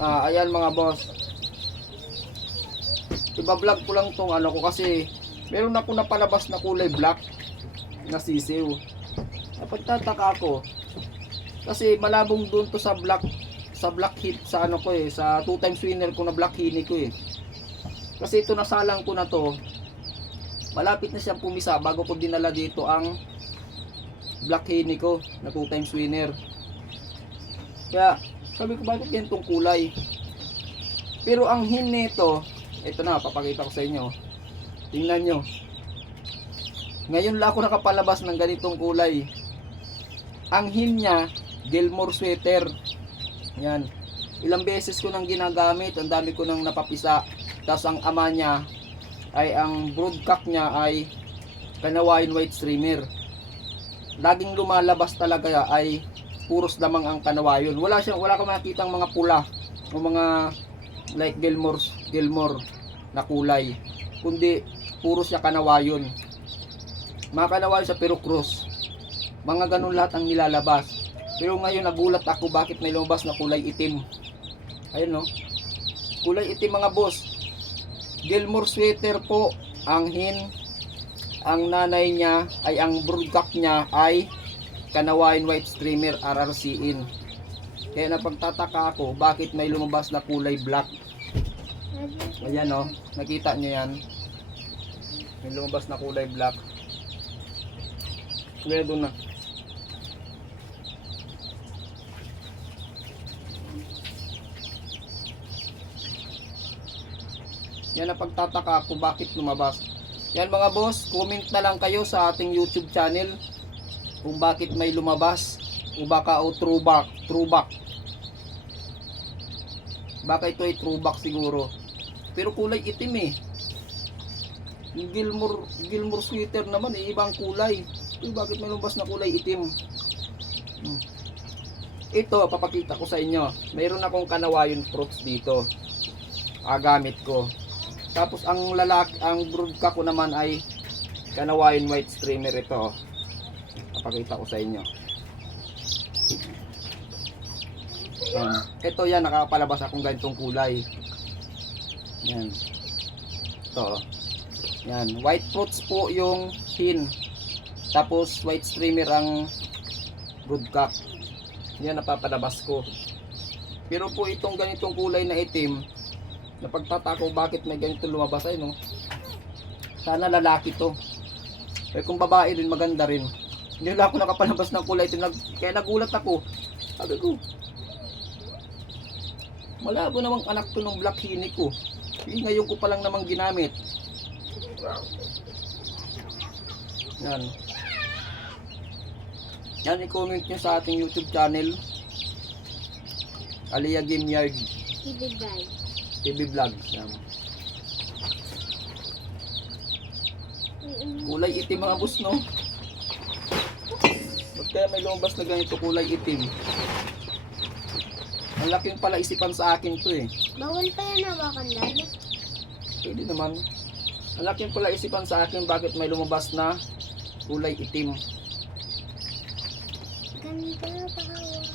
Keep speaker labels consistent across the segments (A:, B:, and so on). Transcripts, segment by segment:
A: Ah, ayan mga boss. Iba-vlog ko lang tong ano ko kasi meron ako napalabas na kulay black na sisiw. Napagtataka ako kasi malabong doon to sa black sa black hit sa ano ko eh sa two times winner ko na black hini ko eh. Kasi ito nasalang ko na to. Malapit na siyang pumisa bago ko dinala dito ang black hini ko na two times winner. Kaya sabi ko bakit ganitong kulay? Pero ang hin nito, ito na, papakita ko sa inyo. Tingnan nyo. Ngayon lang ako nakapalabas ng ganitong kulay. Ang hin niya, Gilmore sweater. Yan. Ilang beses ko nang ginagamit, ang dami ko nang napapisa. Tapos ang ama niya, ay ang broodcock niya ay kanawain white streamer. Laging lumalabas talaga ay puros lamang ang kanawayon. Wala siyang wala ka makitang mga pula o mga like Gilmore Gilmore na kulay. Kundi puro siya kanawayon. Mga kanawayon sa pero cross. Mga ganun lahat ang nilalabas. Pero ngayon nagulat ako bakit may lumabas na kulay itim. Ayun no. Kulay itim mga boss. Gilmore sweater po ang hin ang nanay niya ay ang broodcock niya ay Kanawain White Streamer RRCin. Kaya napagtataka ako bakit may lumabas na kulay black. Ayan o, nakita nyo yan. May lumabas na kulay black. Kaya doon na. Yan ang pagtataka ako bakit lumabas. Yan mga boss, comment na lang kayo sa ating YouTube channel kung bakit may lumabas o baka o throwback, throwback. Baka ito ay throwback siguro. Pero kulay itim eh. Yung Gilmore, Gilmore sweater naman eh, ibang kulay. Ito, bakit may lumabas na kulay itim? Hmm. Ito, papakita ko sa inyo. Mayroon akong kanawayon fruits dito. Ah, gamit ko. Tapos ang lalaki, ang broodcock ko naman ay kanawayon white streamer ito. Papakita ko sa inyo. Yan. Ito yan, nakapalabas akong ganitong kulay. Yan. Ito. Yan. White fruits po yung hin. Tapos white streamer ang broodcock. Yan napapalabas ko. Pero po itong ganitong kulay na itim, napagtatako bakit may ganito lumabas ay no. Sana lalaki to. Eh kung babae rin maganda rin. Hindi wala ako nakapalabas ng kulay itim. Kaya nagulat ako. Sabi ko, malabo namang anak to ng black hini ko. Eh, ngayon ko pa lang namang ginamit. Yan. Yan, i-comment nyo sa ating YouTube channel. Aliyah Game Yard
B: Ibigay.
A: TV Vlogs. Yan. Kulay itim mga boss, no? Kaya may lumabas na ganito kulay itim? Ang laking pala isipan sa akin to eh.
B: Bawal pa yan hawakan lalo.
A: Pwede naman. Ang laking pala isipan sa akin bakit may lumabas na kulay itim.
B: Ganda, pahawak.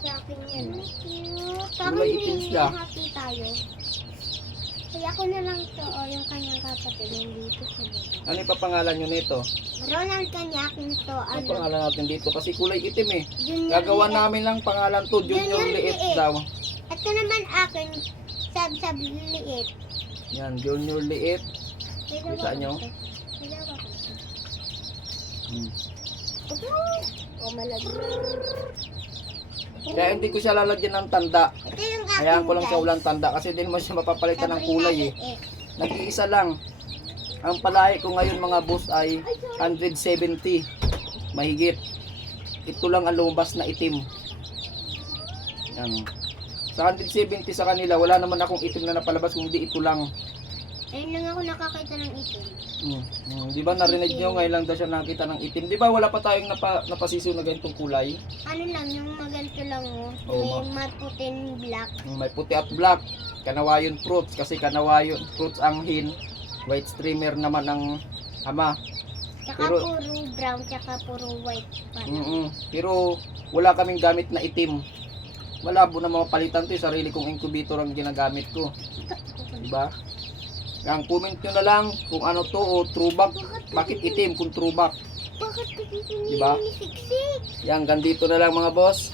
B: Sa akin yan. Parang
A: Kulay itim siya.
B: happy tayo. Kaya ako na lang to, o yung kanyang kapatid nandito sa baba.
A: Ano yung papangalan nyo nito?
B: Ronald kanya akin to,
A: Ang
B: ano,
A: pangalan natin dito kasi kulay itim eh.
B: junior
A: Gagawa
B: liit.
A: namin lang pangalan to, Junior
B: Junior
A: Liit
B: Liit.
A: daw.
B: Ito naman akin, sab-sab liit.
A: Yan, Junior Liit.
B: May
A: Kita
B: hawakan
A: nyo?
B: to. To.
A: Hmm.
B: Oh, malagyan.
A: Kaya hindi ko siya lalagyan ng tanda.
B: Ito yung
A: Hayaan ko lang siya
B: guys.
A: walang tanda kasi hindi naman siya mapapalitan ng kulay eh. Nag-iisa lang. Ang palahi ko ngayon mga boss ay 170 mahigit. Ito lang ang lumabas na itim. Yan. Sa 170 sa kanila, wala naman akong itim na napalabas kundi ito lang.
B: Ayun lang ako nakakita ng itim.
A: Hmm. Hmm. Di ba narinig nyo ngayon lang daw siya nakita ng itim? Di ba wala pa tayong napa, napasisiw na ganitong kulay?
B: Ano lang, yung maganto lang oh.
A: Oo,
B: May maputin black.
A: Hmm, May puti at black. Kanawayon fruits kasi kanawayon fruits ang hin. White streamer naman ang ama.
B: Tsaka
A: Pero-
B: puro brown, tsaka puro white pa.
A: Mm-mm. Pero wala kaming gamit na itim. Malabo na mapalitan to. eh. Sarili kong incubator ang ginagamit ko. Diba? Yan, comment nyo na lang kung ano to o true back. Bakit itim kung true back?
B: Bakit hindi
A: Diba? Yan, gandito na lang mga boss.